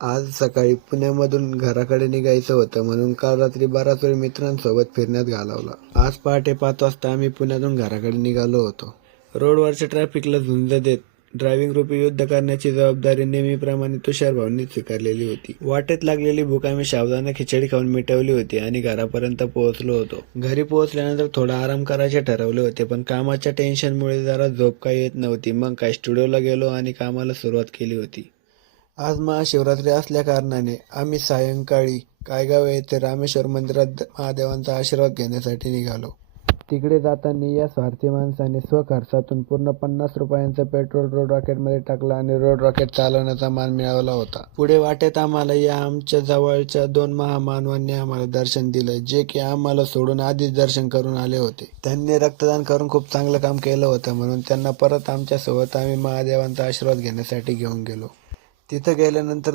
आज सकाळी पुण्यामधून घराकडे निघायचं होतं म्हणून काल रात्री बराच वेळ मित्रांसोबत फिरण्यात घालवला. आज पहाटे 5 वाजता आम्ही पुण्यातून घराकडे निघालो होतो. रोडवरच्या ट्रॅफिकला झुंज देत ड्रायव्हिंग रूपी युद्ध करण्याची जबाबदारी नेहमीप्रमाणे तुषार भाऊंनी स्वीकारलेली होती. वाटेत लागलेली भूक आम्ही साबुदाणा खिचडी खाऊन मिटवली होती आणि घरापर्यंत पोहोचलो होतो. घरी पोहोचल्यानंतर थोडा आराम करायचे ठरवले होते, पण कामाच्या टेन्शनमुळे जरा झोप काही येत नव्हती. मग काय स्टुडिओला गेलो आणि कामाला सुरुवात केली होती. आज महाशिवरात्री असल्याकारणाने आम्ही सायंकाळी कायगाव येथे रामेश्वर मंदिरात महादेवांचा आशीर्वाद घेण्यासाठी निघालो. तिकडे जाताना या स्वार्थी माणसाने स्वखर्चातून पूर्ण 50 रुपयांचं पेट्रोल रोड रॉकेटमध्ये टाकलं आणि रोड रॉकेट चालवण्याचा मान मिळवला होता. पुढे वाटेत आम्हाला या आमच्या जवळच्या 2 महामानवांनी आम्हाला दर्शन दिलं, जे की आम्हाला सोडून आधीच दर्शन करून आले होते. त्यांनी रक्तदान करून खूप चांगलं काम केलं होतं, म्हणून त्यांना परत आमच्यासोबत आम्ही महादेवांचा आशीर्वाद घेण्यासाठी घेऊन गेलो. तिथं गेल्यानंतर